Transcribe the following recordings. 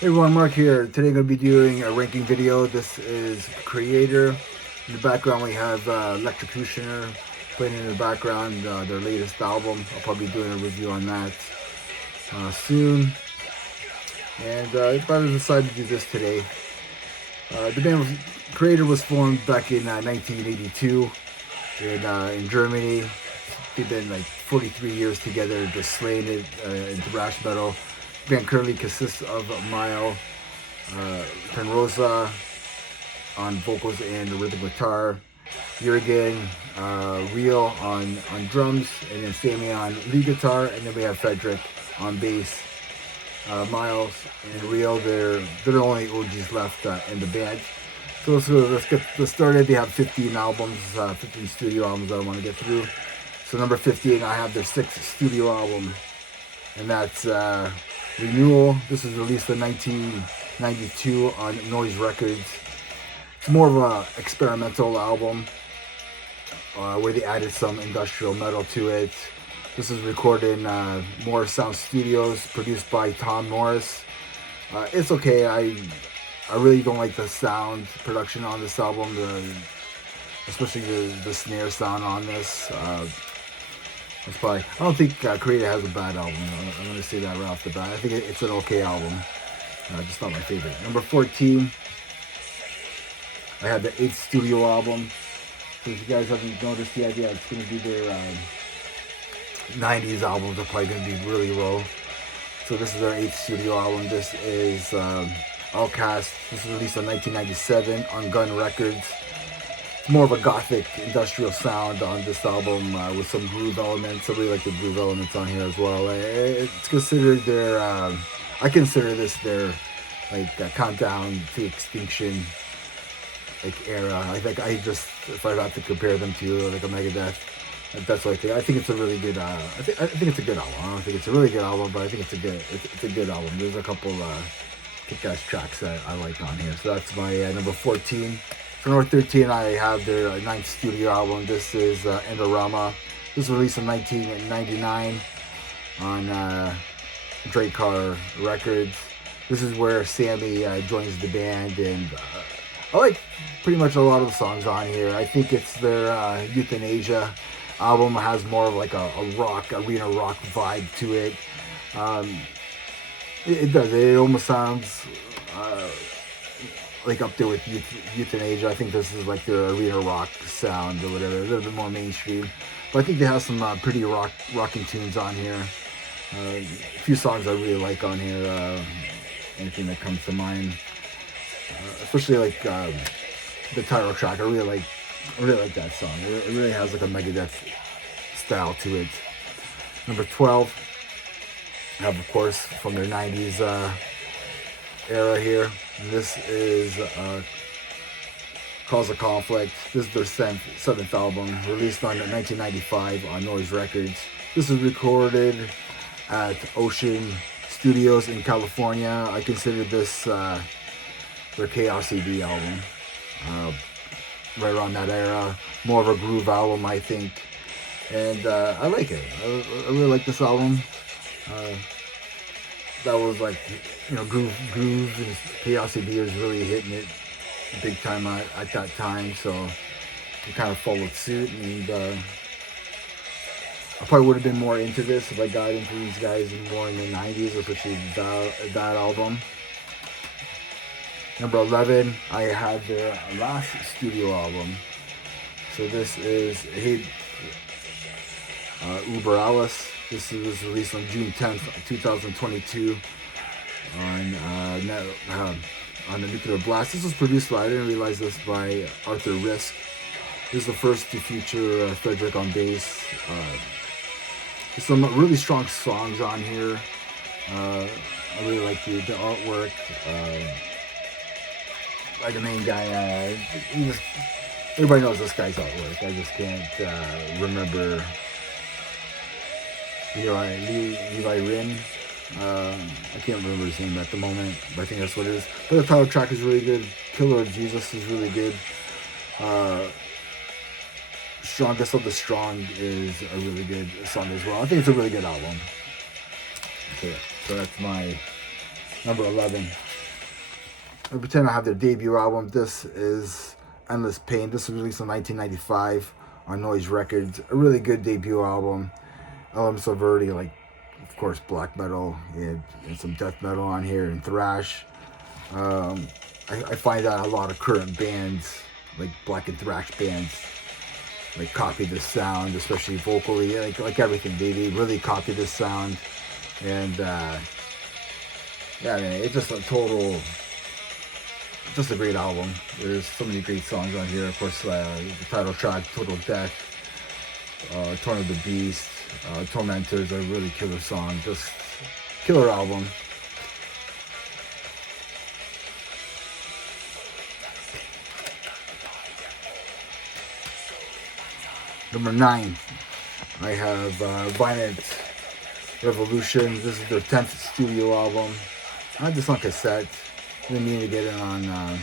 Hey everyone, Mark here. Today I'm going to be doing a ranking video. This is Kreator. In the background we have Electrocutioner playing in the background, their latest album. I'll probably be doing a review on that soon. And I decided to do this today. The band Kreator was formed back in 1982 in Germany. They've been like 43 years together, just slaying it in thrash metal. The band currently consists of Mile Penrosa on vocals and rhythm guitar, Jürgen Real on drums, and then Sammy on lead guitar, and then we have Frederick on bass. Miles and Real, they're the only OGs left in the band. So let's get this started. They have 15 albums, 15 studio albums that I want to get through. So number 15, I have their 6th studio album, and that's Renewal. This was released in 1992 on Noise Records. It's more of an experimental album where they added some industrial metal to it. This is recorded in Morris Sound Studios, produced by Tom Morris. It's okay. I really don't like the sound production on this album, especially the snare sound on this. That's probably, I don't think Kreator has a bad album. I'm going to say that right off the bat. I think it's an okay album. Just not my favorite. Number 14, I had the 8th studio album. So if you guys haven't noticed yet, yeah, it's going to be their 90s albums are probably going to be really low. So this is their 8th studio album. This is Outcast. This was released in 1997 on Gun Records. It's more of a gothic industrial sound on this album with some groove elements. I really like the groove elements on here as well. It's considered their, I consider this their like countdown to extinction like era. I think if I had to compare them to like a Megadeth, that's what I think. I think it's a really good. I think it's a good album. I don't think it's a really good album, but I think it's a good album. There's a couple kick-ass tracks that I like on here. So that's my number 14. For number 13, I have their 9th studio album. This is Endorama. This was released in 1999 on Kreator Records. This is where Sammy joins the band, and I like pretty much a lot of the songs on here. I think it's their Euthanasia album. It has more of like a rock, arena rock vibe to it. It does. It almost sounds like up there with Euthanasia. I think this is like their arena rock sound or whatever, a little bit more mainstream. But I think they have some pretty rocking tunes on here. A few songs I really like on here. Anything that comes to mind, especially like the title track. I really like that song. It really has like a Megadeth style to it. Number 12, I have of course from their 90s era here. This is Cause of Conflict. This is their 7th album, released on 1995 on Noise Records. This is recorded at Ocean Studios in California. I consider this their Chaos CD album. Right around that era. More of a groove album, I think. And I like it. I really like this album. That was like, grooves and Chaos CD was really hitting it big time at that time, so we kind of followed suit, and I probably would have been more into this if I got into these guys more in the 90s, especially that album. Number 11, I have their last studio album. So this is Hey Uber Alice. This was released on June 10th, 2022 on the Nuclear Blast. This was produced by, I didn't realize this, by Arthur Risk. This is the first to feature Frederick on bass. There's some really strong songs on here. I really like the artwork. Like the main guy, everybody knows this guy's artwork. I just can't remember. Levi Rin. I can't remember his name at the moment, but I think that's what it is. But the title track is really good. Killer of Jesus is really good. Strongest of the Strong is a really good song as well. I think it's a really good album. So that's my number 11. Number 10, I have their debut album. This is Endless Pain. This was released in 1995 on Noise Records. A really good debut album. Elements of variety, like, of course, black metal and some death metal on here, and thrash. I find that a lot of current bands, like black and thrash bands, like copy this sound, especially vocally, like everything. They really copy this sound, and yeah, man, it's just a total, just a great album. There's so many great songs on here. Of course, the title track, Total Death, Torn of the Beast, Tormentors, a really killer song. Just killer album. Number 9, I have Violent Revolution. This is their 10th studio album. I had this on cassette. Didn't mean to get it on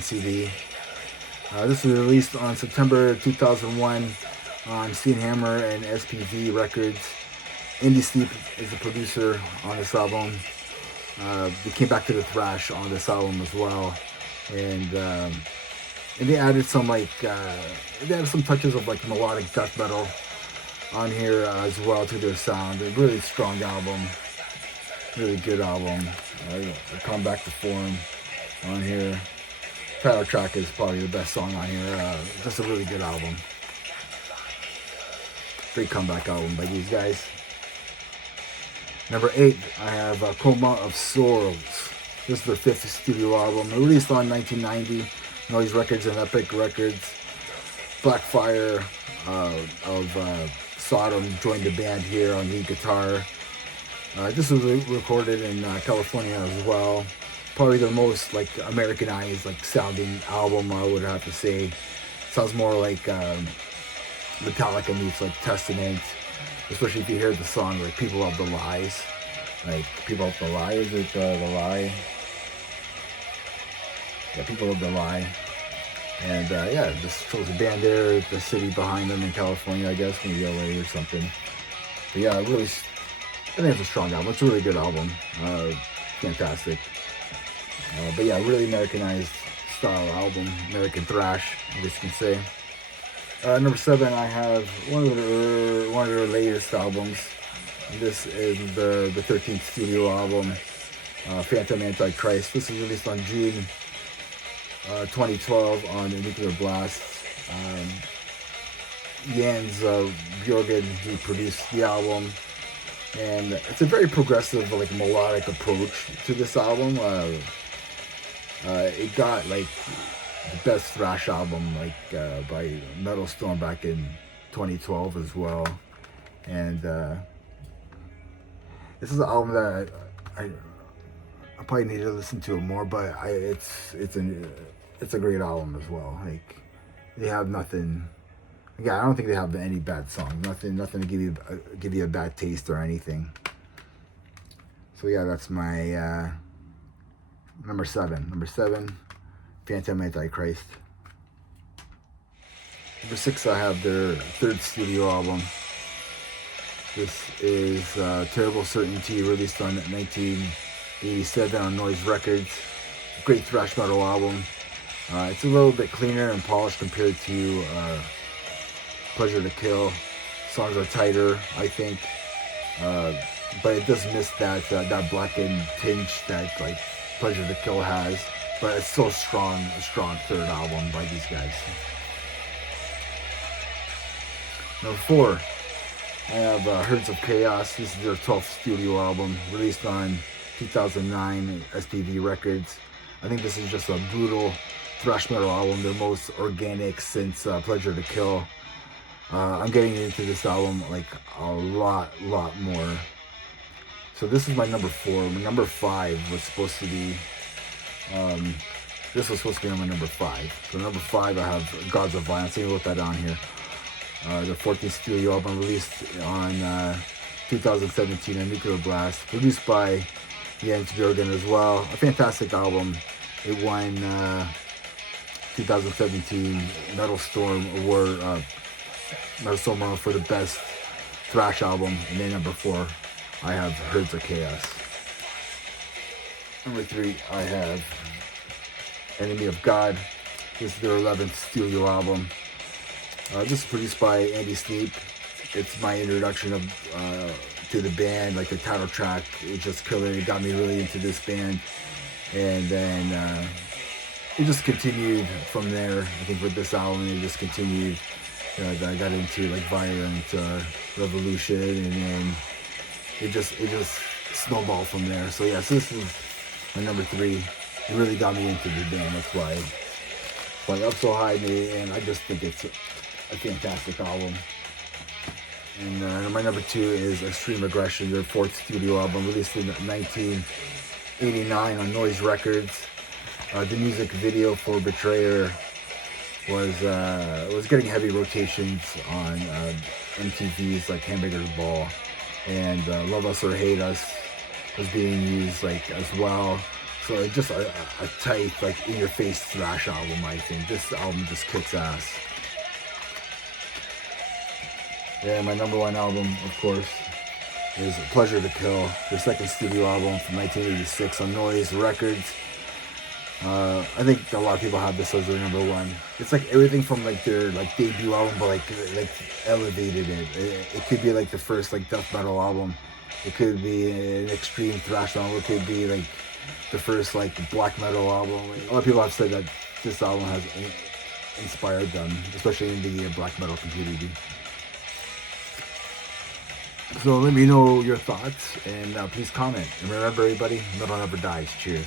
CD. This was released on September 2001 on Steam Hammer and SPV Records. Indie Sleep is the producer on this album. They came back to the thrash on this album as well, and they added some some touches of like melodic death metal on here as well to their sound. A really strong album, really good album. They come back to form on here. Title track is probably the best song on here. Just a really good album. Great comeback album by these guys. Number 8, I have Coma of Sorrows. This is their 5th studio album, released on 1990. Noise Records and Epic Records. Blackfire of Sodom joined the band here on lead guitar. This was recorded in California as well. Probably their most like Americanized like sounding album, I would have to say. Sounds more like Metallica meets like Testament, especially if you hear the song like People of the Lies. Like People of the Lie, is it the Lie? Yeah, People of the Lie. And yeah, this shows a band there, the city behind them in California, I guess, maybe LA or something. But yeah, really, I think it's a strong album. It's a really good album. Fantastic. But yeah, really Americanized style album, American thrash, I guess you can say. Number 7, I have one of their latest albums. This is the 13th studio album, Phantom Antichrist. This was released on June 2012 on Nuclear Blast. Jens Bjorgen, he produced the album, and it's a very progressive, like melodic approach to this album. It got like the best thrash album like by Metal Storm back in 2012 as well, and this is an album that I probably need to listen to it more, but it's a great album as well. Like they have nothing. Yeah, I don't think they have any bad songs. Nothing to give you a bad taste or anything. So yeah, that's my number 7. Number 7, Phantom Antichrist. Number 6, I have their 3rd studio album. This is Terrible Certainty, released on 1987 on Noise Records. Great thrash metal album. It's a little bit cleaner and polished compared to Pleasure to Kill. Songs are tighter, I think, but it does miss that blackened tinge that like Pleasure to Kill has. But it's still strong, a strong 3rd album by these guys. Number 4, I have Herds of Chaos. This is their 12th studio album, released on 2009 SPV Records. I think this is just a brutal thrash metal album, their most organic since Pleasure to Kill. I'm getting into this album like a lot more. So this is my number 4. My number 5 was supposed to be, this was supposed to be on my number 5. So number 5, I have Gods of Violence. I wrote that down here. The 14th studio album, released on 2017 on Nuclear Blast, produced by Jens Bjorgen as well. A fantastic album. It won 2017 Metal Storm Award, Metal Storm Award for the best thrash album. And then number 4, I have Herds of Chaos. Number 3, I have Enemy of God. This is their 11th studio album. This is produced by Andy Sneap. It's my introduction of to the band, like the title track. It just killer. It got me really into this band, and then it just continued from there. I think with this album, it just continued. I got into like Violent Revolution, and then it just snowballed from there. So yeah, so this is my number 3. It really got me into the band. That's why Up So High, and I just think it's a fantastic album. And my number 2 is Extreme Aggression, their 4th studio album, released in 1989 on Noise Records. The music video for Betrayer was getting heavy rotations on MTV's like Hamburger's Ball, and Love Us or Hate Us was being used like as well. So it's just a tight, like in your face thrash album. I think this album just kicks ass. Yeah, my number 1 album, of course, is Pleasure to Kill, their 2nd studio album from 1986 on Noise Records. I think a lot of people have this as their number 1. It's like everything from like their like debut album, but like elevated it. It could be like the first like death metal album. It could be an extreme thrash album. It could be like the first like black metal album. A lot of people have said that this album has inspired them, especially in the black metal community. So let me know your thoughts, and please comment. And remember, everybody, metal never dies. Cheers.